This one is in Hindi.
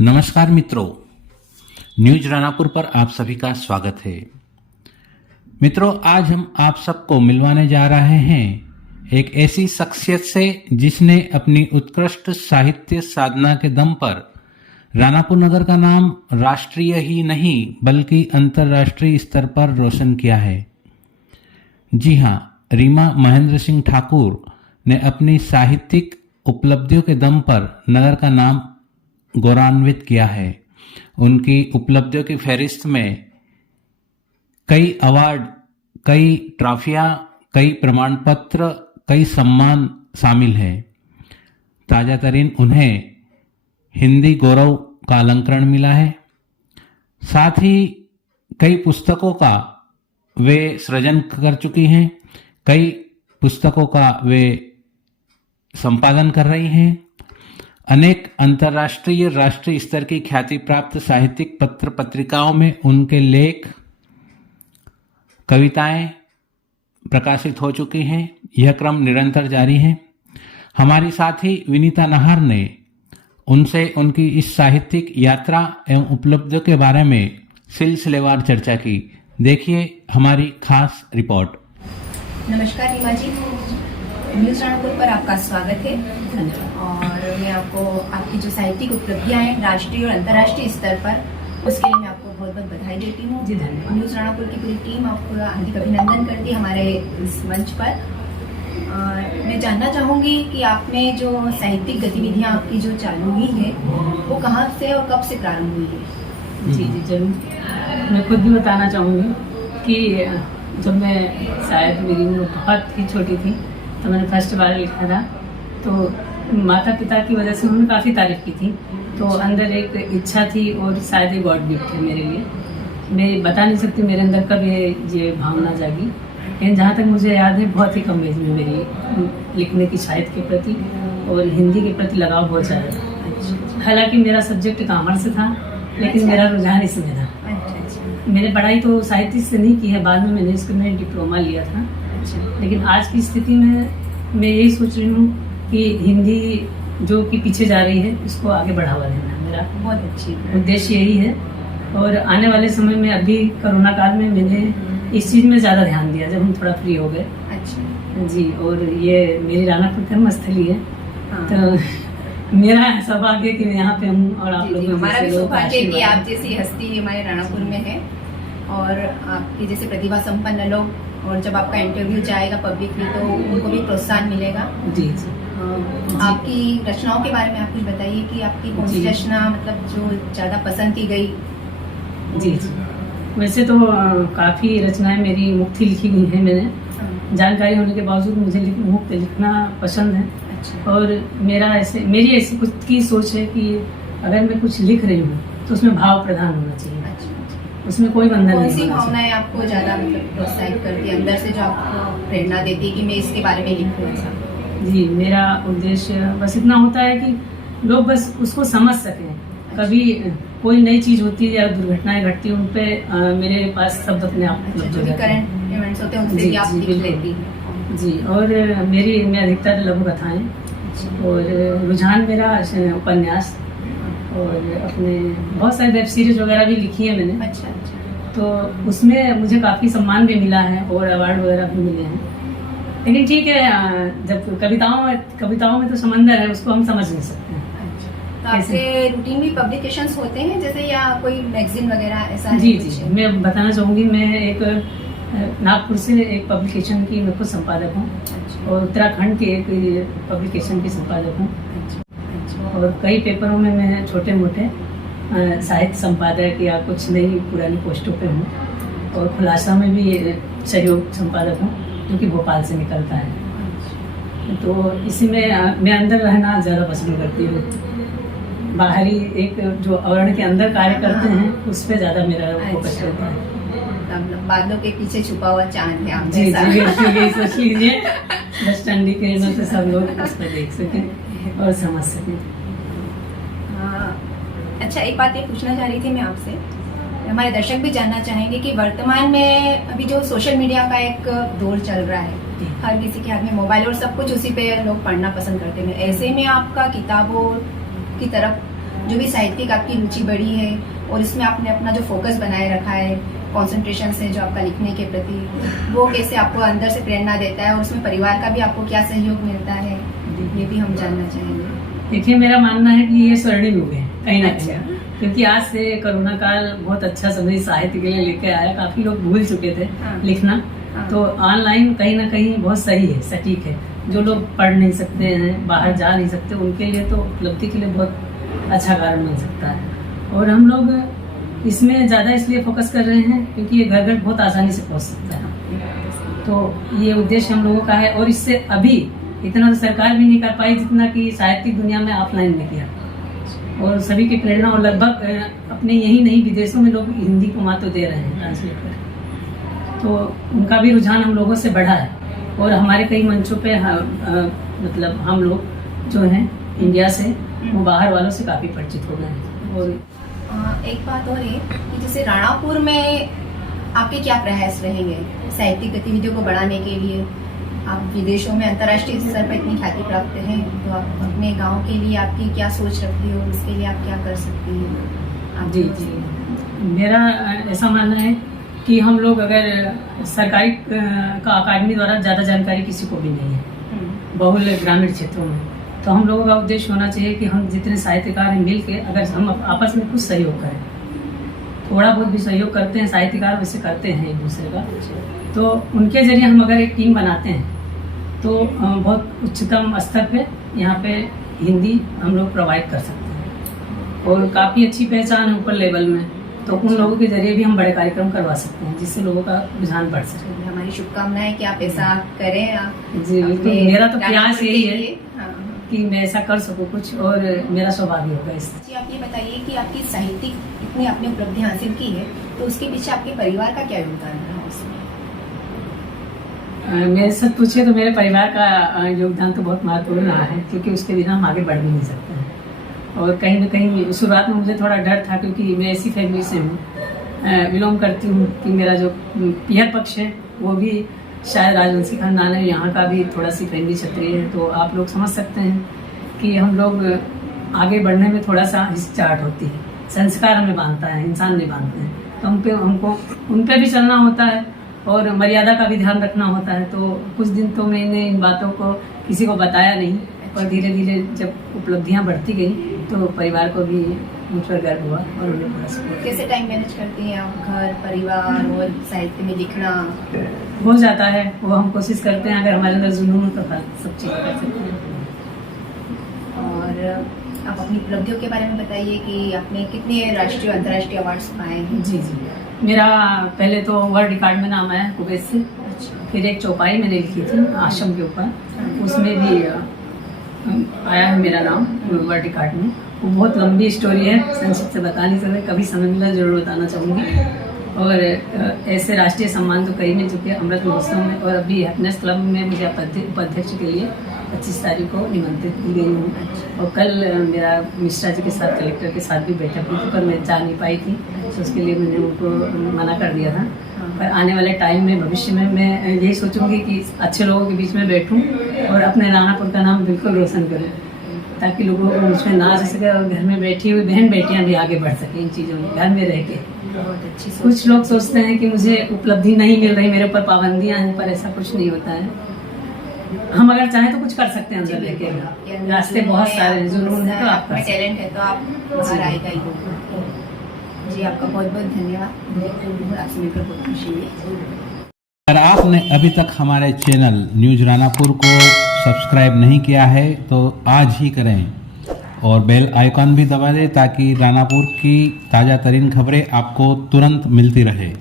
नमस्कार मित्रों, न्यूज रानापुर पर आप सभी का स्वागत है। मित्रों, आज हम आप सबको मिलवाने जा रहे हैं एक ऐसी शख्सियत से जिसने अपनी उत्कृष्ट साहित्य साधना के दम पर रानापुर नगर का नाम राष्ट्रीय ही नहीं बल्कि अंतर्राष्ट्रीय स्तर पर रोशन किया है। जी हाँ, रीमा महेंद्र सिंह ठाकुर ने अपनी साहित्यिक उपलब्धियों के दम पर नगर का नाम गौरवान्वित किया है। उनकी उपलब्धियों की फहरिस्त में कई अवार्ड, कई ट्रॉफियां, कई प्रमाण पत्र, कई सम्मान शामिल हैं। ताजा तरीन उन्हें हिंदी गौरव का अलंकरण मिला है। साथ ही कई पुस्तकों का वे सृजन कर चुकी हैं। कई पुस्तकों का वे संपादन कर रही हैं। अनेक अंतर्राष्ट्रीय राष्ट्रीय स्तर की ख्याति प्राप्त साहित्यिक पत्र पत्रिकाओं में उनके लेख, कविताएं प्रकाशित हो चुकी हैं। यह क्रम निरंतर जारी है। हमारी साथी विनीता नाहर ने उनसे उनकी इस साहित्यिक यात्रा एवं उपलब्धियों के बारे में सिलसिलेवार चर्चा की। देखिए हमारी खास रिपोर्ट। नमस्कार रीमा जी, न्यूज रानापुर पर आपका स्वागत है। और मैं आपको आपकी जो साहित्यिक उपलब्धियां हैं राष्ट्रीय और अंतर्राष्ट्रीय स्तर पर, उसके लिए मैं आपको बहुत बहुत बधाई देती हूँ। जी धन्यवाद। न्यूज रानापुर की पूरी टीम आपको हार्दिक अभिनंदन करती है हमारे इस मंच पर। मैं जानना चाहूँगी कि आपने जो साहित्यिक गतिविधियाँ आपकी जो चालू हुई है वो कहाँ से और कब से प्रारंभ हुई है? जी जरूर। मैं खुद भी बताना चाहूँगी कि जब मैं शायद मेरी उम्र बहुत ही छोटी थी तो मैंने फर्स्ट बार लिखा था, तो माता पिता की वजह से उन्होंने काफ़ी तारीफ की थी, तो अंदर एक इच्छा थी और शायद एक गॉड गिफ्ट है मेरे लिए। मैं बता नहीं सकती मेरे अंदर कब ये भावना जागी, लेकिन जहाँ तक मुझे याद है बहुत ही कम एज में मेरी लिखने की साहित्य के प्रति और हिंदी के प्रति लगाव बहुत ज़्यादा। हालांकि मेरा सब्जेक्ट कॉमर्स से था, लेकिन मेरा रुझान इसमें था। मैंने पढ़ाई तो साहित्य से नहीं की है, बाद में मैंने इसमें डिप्लोमा लिया था। लेकिन आज की स्थिति में मैं यही सोच रही हूँ कि हिंदी जो कि पीछे जा रही है इसको आगे बढ़ावा देना मेरा बहुत अच्छी उद्देश्य यही है। और आने वाले समय में, अभी कोरोना काल में मैंने इस चीज़ में ज़्यादा ध्यान दिया जब हम थोड़ा फ्री हो गए। अच्छा जी, और ये मेरी रानापुर कर्मस्थली है। हाँ। तो मेरा सौभाग्य कि मैं यहाँ पे हूँ और आप लोग हमारा भी सौभाग्य है कि आप जैसी हस्ती हमारे रानापुर में है और आपके जैसे प्रतिभा संपन्न लोग, और जब आपका इंटरव्यू जाएगा पब्लिकली तो उनको भी प्रोत्साहन मिलेगा। जी जी। आपकी रचनाओं के बारे में आप कुछ बताइए कि आपकी कौन सी रचना मतलब जो ज्यादा पसंद की गई? जी जी। वैसे तो काफ़ी रचनाएं मेरी मुक्त लिखी गई हैं। मैंने जानकारी होने के बावजूद मुझे मुक्त लिखना पसंद है। अच्छा। और मेरी ऐसी खुद की सोच है कि अगर मैं कुछ लिख रही हूँ तो उसमें भाव प्रधान होना चाहिए। अच्छा। उसमें कोई बंधन कौन नहीं सी होना चाहिए। भावनाएं आपको ज्यादा मतलब प्रोत्साहित करती है अंदर से, जो आपको प्रेरणा देती है कि मैं इसके बारे में लिखूं ऐसा? जी, मेरा उद्देश्य बस इतना होता है कि लोग बस उसको समझ सकें। कभी कोई नई चीज होती है या दुर्घटनाएं घटती है, उन पे मेरे पास शब्द अपने आप उपलब्ध जो हो भी जाते हैं। करंट इवेंट्स होते हैं उनसे जी, भी आप जी, लिख बिल्कुल। लेती हैं? जी, और मैं अधिकतर लघु कथाएं और रुझान मेरा उपन्यास और अपने बहुत सारे वेब सीरीज वगैरह भी लिखी है मैंने। अच्छा अच्छा। तो उसमें मुझे काफ़ी सम्मान भी मिला है और अवार्ड वगैरह भी मिले हैं। लेकिन ठीक है, जब कविताओं में तो समंदर है, उसको हम समझ नहीं सकते हैं। तो आपके रूटीन भी पब्लिकेशंस होते हैं जैसे, या कोई मैगजीन वगैरह ऐसा? जी जी, मैं बताना चाहूँगी, मैं एक नागपुर से एक पब्लिकेशन की मैं खुद संपादक हूँ और उत्तराखंड के एक पब्लिकेशन की संपादक हूँ। और कई पेपरों में मैं छोटे मोटे साहित्य संपादक या कुछ नई पुरानी पोस्टों पे हूँ। और खुलासा में भी सहयोग संपादक हूँ जो कि भोपाल से निकलता है। तो इसी में मैं अंदर रहना ज़्यादा पसंद करती हूँ। बाहरी एक जो आवरण के अंदर कार्य करते हैं उस पर ज़्यादा मेरा फोकस रहता है। बादलों के पीछे छुपा हुआ चांद है आप जी जैसा। जी, यही सोच लीजिए, बस ठंडी किरणों से सब लोग उस पर देख सकें और समझ सकें। अच्छा, एक बात ये पूछना चाह रही थी मैं आपसे, हमारे दर्शक भी जानना चाहेंगे कि वर्तमान में अभी जो सोशल मीडिया का एक दौर चल रहा है, हर किसी के हाथ में मोबाइल और सब कुछ उसी पे लोग पढ़ना पसंद करते हैं। ऐसे में आपका किताबों की तरफ जो भी साहित्यिक आपकी रुचि बढ़ी है और इसमें आपने अपना जो फोकस बनाए रखा है, कंसंट्रेशन से जो आपका लिखने के प्रति, वो कैसे आपको अंदर से प्रेरणा देता है और उसमें परिवार का भी आपको क्या सहयोग मिलता है, ये भी हम जानना चाहेंगे। देखिए, मेरा मानना है कि ये स्वर्णिम युग है कहीं ना कहीं, अच्छा। क्योंकि आज से कोरोना काल बहुत अच्छा समय साहित्य के लिए लेके आया। काफी लोग भूल चुके थे हाँ। लिखना, हाँ। तो ऑनलाइन कहीं ना कहीं बहुत सही है, सटीक है। जो लोग पढ़ नहीं सकते हैं, बाहर जा नहीं सकते, उनके लिए तो उपलब्धि के लिए बहुत अच्छा कारण बन सकता है। और हम लोग इसमें ज़्यादा इसलिए फोकस कर रहे हैं क्योंकि ये घर घर बहुत आसानी से पहुंच सकता है, तो ये उद्देश्य हम लोगों का है। और इससे अभी इतना तो सरकार भी नहीं कर पाई जितना कि साहित्यिक दुनिया में ऑफलाइन ने किया, और सभी की प्रेरणा, और लगभग अपने यही नहीं विदेशों में लोग हिंदी को महत्व दे रहे हैं ट्रांसलेट कर, तो उनका भी रुझान हम लोगों से बढ़ा है। और हमारे कई मंचों पे मतलब हम लोग जो हैं इंडिया से, वो बाहर वालों से काफ़ी परिचित हो गए हैं। और एक बात और है कि जैसे राणापुर में आपके क्या प्रयास रहेंगे साहित्यिक गतिविधियों को बढ़ाने के लिए? आप विदेशों में अंतर्राष्ट्रीय स्तर पर इतनी ख्याति प्राप्त है, तो आप अपने गांव के लिए आपकी क्या सोच रखती हो, उसके लिए आप क्या कर सकती हैं? जी जी, मेरा ऐसा मानना है कि हम लोग अगर सरकारी का अकादमी द्वारा ज़्यादा जानकारी किसी को भी नहीं है बहुल ग्रामीण क्षेत्रों में, तो हम लोगों का उद्देश्य होना चाहिए कि हम जितने साहित्यकार हैं मिल के अगर हम आपस में कुछ सहयोग करें, थोड़ा बहुत भी सहयोग करते हैं साहित्यकार, वैसे करते हैं एक दूसरे का, तो उनके जरिए हम अगर एक टीम बनाते हैं तो बहुत उच्चतम स्तर पे यहाँ पे हिंदी हम लोग प्रोवाइड कर सकते हैं, और काफ़ी अच्छी पहचान है ऊपर लेवल में, तो उन लोगों के जरिए भी हम बड़े कार्यक्रम करवा सकते हैं जिससे लोगों का रुझान बढ़ सके। हमारी शुभकामनाएं कि आप ऐसा करें। जी बिल्कुल, मेरा तो प्रयास यही है हाँ। कि मैं ऐसा कर सकूं कुछ, और मेरा सौभाग्य होगा इस। जी, आप ये बताइए कि आपकी साहित्यिक इतनी आपने उपलब्धि हासिल की है, तो उसके पीछे आपके परिवार का क्या योगदान रहा उसमें? मेरे से पूछे तो मेरे परिवार का योगदान तो बहुत महत्वपूर्ण रहा है, क्योंकि उसके बिना हम आगे बढ़ भी नहीं सकते हैं। और कहीं न कहीं शुरुआत में मुझे थोड़ा डर था, क्योंकि मैं ऐसी फैमिली से हूँ, बिलोंग करती हूँ कि मेरा जो पियर पक्ष है वो भी शायद राजवंशी खानदान है, यहाँ का भी थोड़ा सी फैमिली क्षत्रिय है, तो आप लोग समझ सकते हैं कि हम लोग आगे बढ़ने में थोड़ा सा हिचकिचाहट होती है। संस्कार हमें बांधता है, इंसान नहीं बांधते हैं, तो हमको उन पे भी चलना होता है और मर्यादा का भी ध्यान रखना होता है। तो कुछ दिन तो मैंने इन बातों को किसी को बताया नहीं, और धीरे धीरे जब उपलब्धियां बढ़ती गई तो परिवार को भी मुझ पर गर्व हुआ और उन्हें बड़ा सपोर्ट। कैसे टाइम मैनेज करती हैं आप, घर परिवार और साहित्य में लिखना? हो जाता है, वो हम कोशिश करते हैं, अगर हमारे अंदर जुनून हो तो सब चीज़ें कर सकते हैं। और आप अपनी उपलब्धियों के बारे में बताइए कि आपने कितने राष्ट्रीय अंतर्राष्ट्रीय अवार्ड्स पाए हैं? जी जी, मेरा पहले तो वर्ल्ड रिकॉर्ड में नाम आया कुवैत से, फिर एक चौपाई मैंने लिखी थी आश्रम के ऊपर, उसमें भी आया है मेरा नाम वर्ल्ड रिकॉर्ड में। वो बहुत लंबी स्टोरी है, संक्षिप्त से बता नहीं सकते, कभी समय मिला जरूर बताना चाहूँगी। और ऐसे राष्ट्रीय सम्मान तो कई मिल चुके हैं, अमृत महोत्सव में, और अभी हैप्पीनेस क्लब में मुझे उपाध्यक्ष के लिए 25 तारीख को निमंत्रित की गई हूँ। और कल मेरा मिश्रा जी के साथ, कलेक्टर के साथ भी बैठक हुई थी, पर मैं जा नहीं पाई थी, तो उसके लिए मैंने उनको मना कर दिया था। पर आने वाले टाइम में, भविष्य में मैं यही सोचूंगी कि अच्छे लोगों के बीच में बैठूं और अपने राणापुर का नाम बिल्कुल रोशन करूं, ताकि लोगों को मुझमें नाज सके और घर में बैठी हुई बहन बेटियां भी आगे बढ़ सकें इन चीज़ों में, घर में रह के। बहुत अच्छी सोच। कुछ लोग सोचते हैं कि मुझे उपलब्धि नहीं मिल रही, मेरे ऊपर पाबंदियां हैं, पर ऐसा कुछ नहीं होता है। हम अगर चाहें तो कुछ कर सकते हैं अंदर लेके, रास्ते बहुत सारे, जुनून है तो आप कर सकते हैं। टैलेंट है तो आप बाहर आएगा ही होगा। जी, आपका बहुत बहुत धन्यवाद, मुझे आपसे मिलकर बहुत खुशी हुई। अगर आपने अभी तक हमारे चैनल न्यूज राणापुर को सब्सक्राइब नहीं किया है तो आज ही करें, और बेल आइकॉन भी दबा दें ताकि राणापुर की ताज़ा तरीन खबरें आपको तुरंत मिलती रहे।